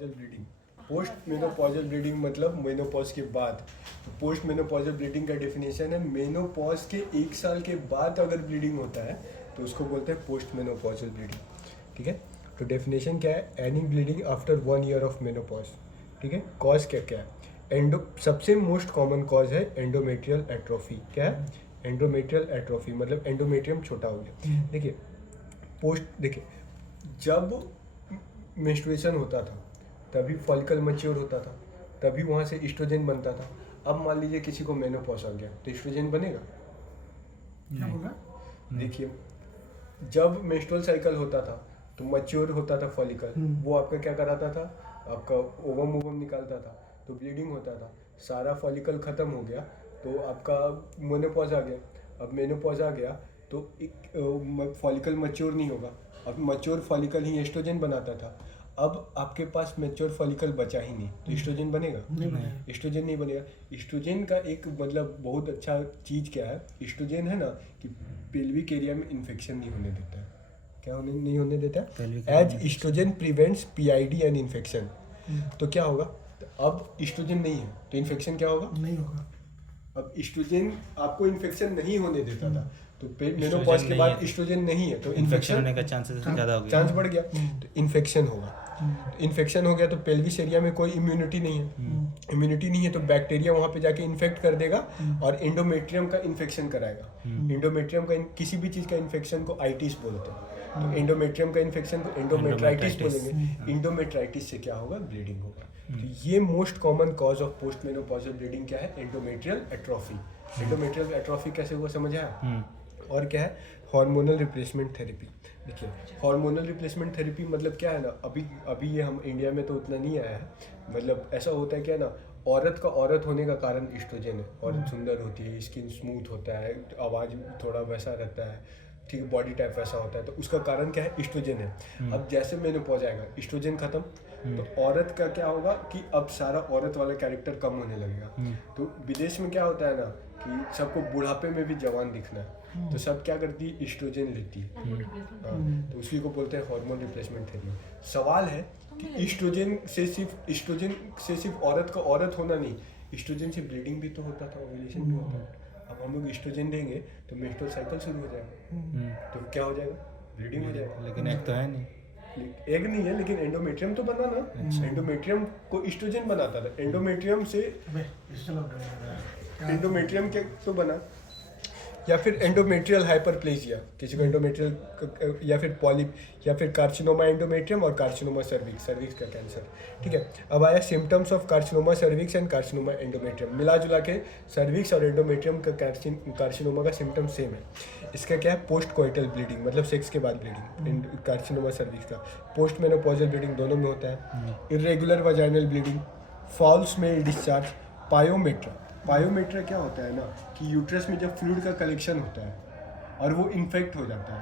Menopausal bleeding. Post menopausal bleeding मतलब menopause के बाद। तो पोस्ट मेनोपॉजल ब्लीडिंग का डेफिनेशन है मेनोपॉज के 1 साल के बाद अगर ब्लीडिंग होता है तो उसको बोलते हैं पोस्ट मेनोपॉजल ब्लीडिंग। ठीक है, तो डेफिनेशन क्या है? Any bleeding after 1 year of menopause. ठीक है, कॉज क्या क्या है? सबसे मोस्ट कॉमन कॉज है एंडोमेट्रियल एट्रोफी। क्या है? एंडोमेट्रियल एट्रोफी मतलब एंडोमेट्रियम छोटा हो गया। देखिए जब मेंस्ट्रुएशन होता था तभी फॉलिकल मैच्योर होता था, तभी वहाँ से एस्ट्रोजन बनता था। अब मान लीजिए किसी को मेनोपॉज आ गया तो एस्ट्रोजन बनेगा? क्या होगा? देखिए जब मेंस्ट्रुअल साइकिल होता था तो मैच्योर होता था फॉलिकल, वो आपका क्या कराता था? आपका ओवम निकालता था, तो ब्लीडिंग होता था। सारा फॉलिकल खत्म हो गया तो आपका मेनोपॉज आ गया। अब मेनोपॉज आ गया तो एक फॉलिकल मैच्योर नहीं होगा। अब मैच्योर फॉलिकल ही एस्ट्रोजन बनाता था। अब आपके पास मैच्योर फॉलिकल बचा ही नहीं तो एस्ट्रोजन बनेगा? नहीं। एस्ट्रोजन नहीं बनेगा। एस्ट्रोजन का एक मतलब बहुत अच्छा चीज़ क्या है? एस्ट्रोजन है ना कि पेल्विक एरिया में इन्फेक्शन नहीं होने देता है। क्या नहीं होने देता है? As oestrogen prevents PID and infection. तो क्या होगा? तो अब एस्ट्रोजन नहीं है तो इन्फेक्शन क्या होगा? नहीं होगा। अब एस्ट्रोजन आपको इन्फेक्शन नहीं होने देता था तो मेनोपॉज के बाद एस्ट्रोजन नहीं है तो इन्फेक्शन होने का चांसेस ज़्यादा हो गया, चांस बढ़ गया। तो इन्फेक्शन होगा। तो इन्फेक्शन हो गया तो पेल्विस एरिया में कोई इम्यूनिटी नहीं है। इम्यूनिटी नहीं है तो बैक्टीरिया वहाँ पे जाके इन्फेक्ट कर देगा और एंडोमेट्रियम का इन्फेक्शन कराएगा। एंडोमेट्रियम का किसी भी चीज़ का इन्फेक्शन को आइटिस बोलते हैं। तो एंडोमेट्रियम का इन्फेक्शन को एंडोमेट्राइटिस बोलेंगे। एंडोमेट्राइटिस से क्या होगा? ब्लीडिंग होगा। तो ये most common cause of post menopausal bleeding क्या है? Endometrial atrophy. एंडोमेट्रियल एट्रोफी कैसे हुआ समझ आया? और क्या है? Hormonal replacement therapy. देखिए हार्मोनल रिप्लेसमेंट थेरेपी मतलब क्या है ना, अभी ये हम इंडिया में तो उतना नहीं आया है। मतलब ऐसा होता है क्या ना, औरत का औरत होने का कारण एस्ट्रोजन है। औरत सुंदर होती है, स्किन स्मूथ होता है, आवाज़ थोड़ा वैसा रहता है, ठीक है, बॉडी टाइप वैसा होता है, तो उसका कारण क्या है? एस्ट्रोजन है। अब जैसे मेनोपॉज आएगा एस्ट्रोजन खत्म तो औरत का क्या होगा कि अब सारा औरत वाला कैरेक्टर कम होने लगेगा। तो विदेश में क्या होता है ना कि सबको बुढ़ापे में भी जवान दिखना है तो सब क्या करती है? एस्ट्रोजन लेती है। हाँ, तो उसी को बोलते हैं हार्मोन रिप्लेसमेंट थेरेपी। सवाल है कि एस्ट्रोजन से सिर्फ औरत का औरत होना नहीं, एस्ट्रोजन से ब्लीडिंग भी तो होता था, ओव्यूलेशन भी होता है। अब हम लोग एस्ट्रोजन देंगे तो मेंस्ट्रुअल साइकिल शुरू हो जाएगा तो क्या हो जाएगा? ब्लीडिंग हो जाएगा। लेकिन एक तो है नहीं, एग नहीं है लेकिन एंडोमेट्रियम तो बना ना। एंडोमेट्रियम को एस्ट्रोजन बनाता था, एंडोमेट्रियम से एंडोमेट्रियम के तो बना। या फिर एंडोमेट्रियल हाइपरप्लेजिया, किसी को एंडोमेट्रियल या फिर पॉलिप या फिर कार्सिनोमा एंडोमेट्रियम और कार्सिनोमा सर्विक्स का कैंसर। ठीक है, अब आया symptoms of carcinoma cervix and carcinoma endometrium. मिला जुला के सर्विक्स और एंडोमेट्रियम का कार्सिनोमा का सिम्टम सेम है। इसका क्या है? पोस्ट कोइटल ब्लीडिंग मतलब सेक्स के बाद ब्लीडिंग। कार्सिनोमा सर्विक्स का पोस्ट मेनोपॉजल ब्लीडिंग दोनों में होता है। Irregular vaginal bleeding, foul smell discharge, pyometra. Pyometra क्या होता है ना कि यूट्रस में जब फ्लूइड का कलेक्शन होता है और वो इन्फेक्ट हो जाता है,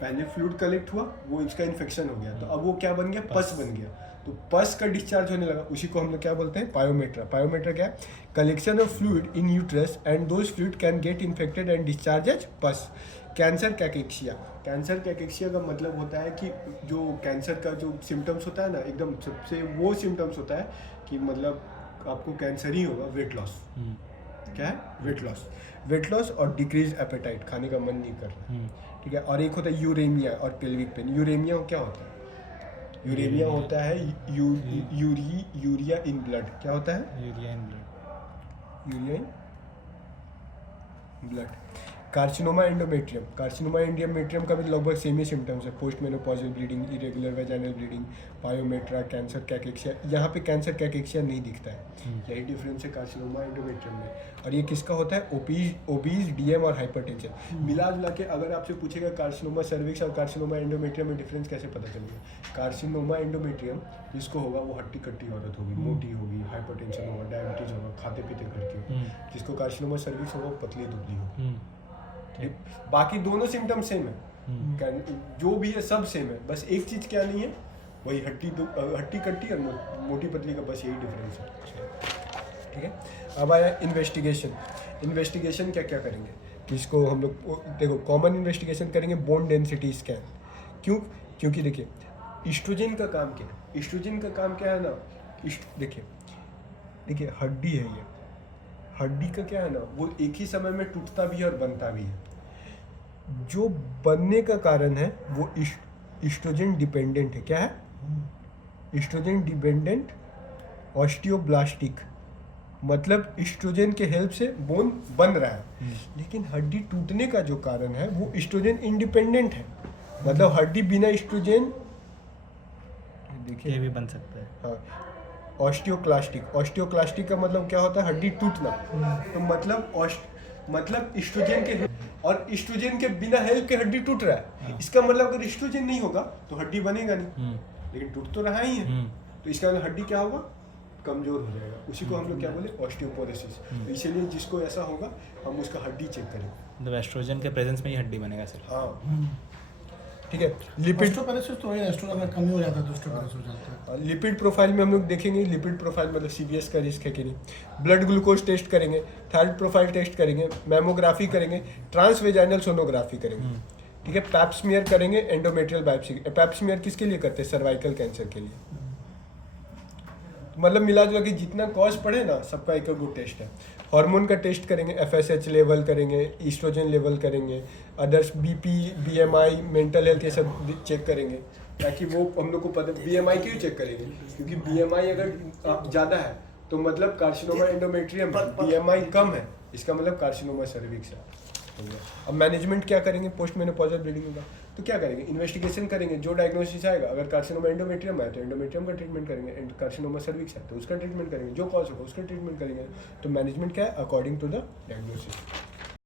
पहले फ्लूइड कलेक्ट हुआ, वो इसका इन्फेक्शन हो गया तो अब वो क्या बन गया? पस बन गया। तो पस का डिस्चार्ज होने लगा, उसी को हम लोग क्या बोलते हैं? पायोमेट्रा। पायोमेट्रा क्या है? Collection of fluid in uterus and those fluid can get infected and discharge as pus. Cancer cachexia. Cancer cachexia का मतलब होता है कि जो कैंसर का जो सिम्टम्स होता है ना, एकदम सबसे वो सिम्टम्स होता है कि मतलब आपको कैंसर ही होगा। Weight loss. क्या है? वेट लॉस और डिक्रीज एपेटाइट, खाने का मन नहीं करना। ठीक है, और एक होता है यूरेमिया और पेल्विक पेन। यूरेमिया क्या होता है? यूरेमिया होता है यूरिया इन ब्लड। क्या होता है? Urea in blood. Carcinoma endometrium. Carcinoma endometrium का भी लगभग सेम ही सिम्टम्स है। Post menopausal bleeding, irregular vaginal bleeding, pyometra, cancer cachexia. यहाँ पे कैंसर कैकेक्सिया नहीं दिखता है, यही डिफरेंस है कार्सिनोमा एंडोमेट्रियम में। और ये किसका होता है? ओबीज, डीएम और हाइपरटेंशन। मिला जुला के अगर आपसे पूछेगा कार्सिनोमा सर्विक्स और कार्सिनोमा एंडोमेट्रियम में डिफरेंस कैसे पता चलेगा? कार्सिनोमा एंडोमेट्रियम जिसको होगा वो हट्टी कट्टी औरत होगी, मोटी होगी, हाइपरटेंशन होगा, डायबिटीज होगा, खाते पीते करके। जिसको कार्सिनोमा सर्विक्स होगा वो पतली दुबली होगी। बाकी दोनों सिम्टम सेम है, जो भी है सब सेम है, बस एक चीज क्या नहीं है, वही हट्टी कट्टी और मोटी पतली का बस यही डिफरेंस है। ठीक है, अब आया इन्वेस्टिगेशन क्या क्या करेंगे? किसको हम लोग देखो कॉमन इन्वेस्टिगेशन करेंगे, बोन डेंसिटी स्कैन। क्योंकि देखिए एस्ट्रोजन का काम क्या है? एस्ट्रोजन का काम क्या है ना, देखिए हड्डी है ये, हड्डी का क्या है ना, वो एक ही समय में टूटता भी है और बनता भी है। जो बनने का कारण है वो एस्ट्रोजन डिपेंडेंट है। क्या है? एस्ट्रोजन डिपेंडेंट ऑस्टियोब्लास्टिक, मतलब एस्ट्रोजन के हेल्प से बोन बन रहा है। लेकिन हड्डी टूटने का जो कारण है वो एस्ट्रोजन इंडिपेंडेंट है, मतलब हड्डी बिना एस्ट्रोजन, देखिए ये भी बन सकता है। हाँ, ऑस्टियोक्लास्टिक, ऑस्टियोक्लास्टिक का मतलब क्या होता है? हड्डी टूटना। तो मतलब एस्ट्रोजन के और एस्ट्रोजन के बिना हेल्प के हड्डी टूट रहा है। इसका मतलब अगर एस्ट्रोजन नहीं होगा तो हड्डी बनेगा नहीं, लेकिन टूट तो रहा ही है। तो इसका मतलब हड्डी क्या होगा? कमजोर हो जाएगा। उसी को हम लोग क्या बोले? ऑस्टियोपोरोसिस। तो इसीलिए जिसको ऐसा होगा हम उसका हड्डी चेक करेंगे। मतलब एस्ट्रोजन के प्रेजेंस में ही हड्डी बनेगा सर। हाँ ठीक है। लिपिड ऑस्टियोपोरोसिस तो है, एस्ट्रोजन अगर कमी हो जाता है तो ऑस्टियोपोरोसिस हो जाता है। लिपिड प्रोफाइल में हम लोग देखेंगे, लिपिड प्रोफाइल मतलब सीवीएस का रिस्क है कि नहीं। ब्लड ग्लूकोज टेस्ट करेंगे, थायराइड प्रोफाइल टेस्ट करेंगे, मैमोग्राफी करेंगे, ट्रांसवेजाइनल सोनोग्राफी करेंगे, ठीक है। पैप्समियर करेंगे, एंडोमेट्रियल बायोप्सी। पैप्समियर किसके लिए करते हैं? सर्वाइकल कैंसर के लिए। मतलब मिला जुला के जितना कॉज पड़े ना, सबका एक गो टेस्ट है। हार्मोन का टेस्ट करेंगे, एफएसएच लेवल करेंगे, ईस्ट्रोजन लेवल करेंगे, others BP, BMI, mental health, ये सब चेक करेंगे, ताकि वो हम लोग को पता। बीएमआई क्यों चेक करेंगे? क्योंकि बीएमआई अगर ज़्यादा है तो मतलब कार्सिनोमा एंडोमेट्रियम है, बीएमआई कम है इसका मतलब कार्सिनोमा सर्विक्स है। हो गया। अब मैनेजमेंट क्या करेंगे? पोस्ट मेनोपॉजल ब्लीडिंग होगा तो क्या करेंगे? इन्वेस्टिगेशन करेंगे, जो डायग्नोसिस आएगा। अगर कार्सिनोमा एंडोमेट्रियम है तो एंडोमेट्रियम का ट्रीटमेंट करेंगे, कार्सिनोमा सर्विक्स है तो उसका ट्रीटमेंट करेंगे, जो कॉज होगा उसका ट्रीटमेंट करेंगे। तो मैनेजमेंट क्या है? According to the diagnosis.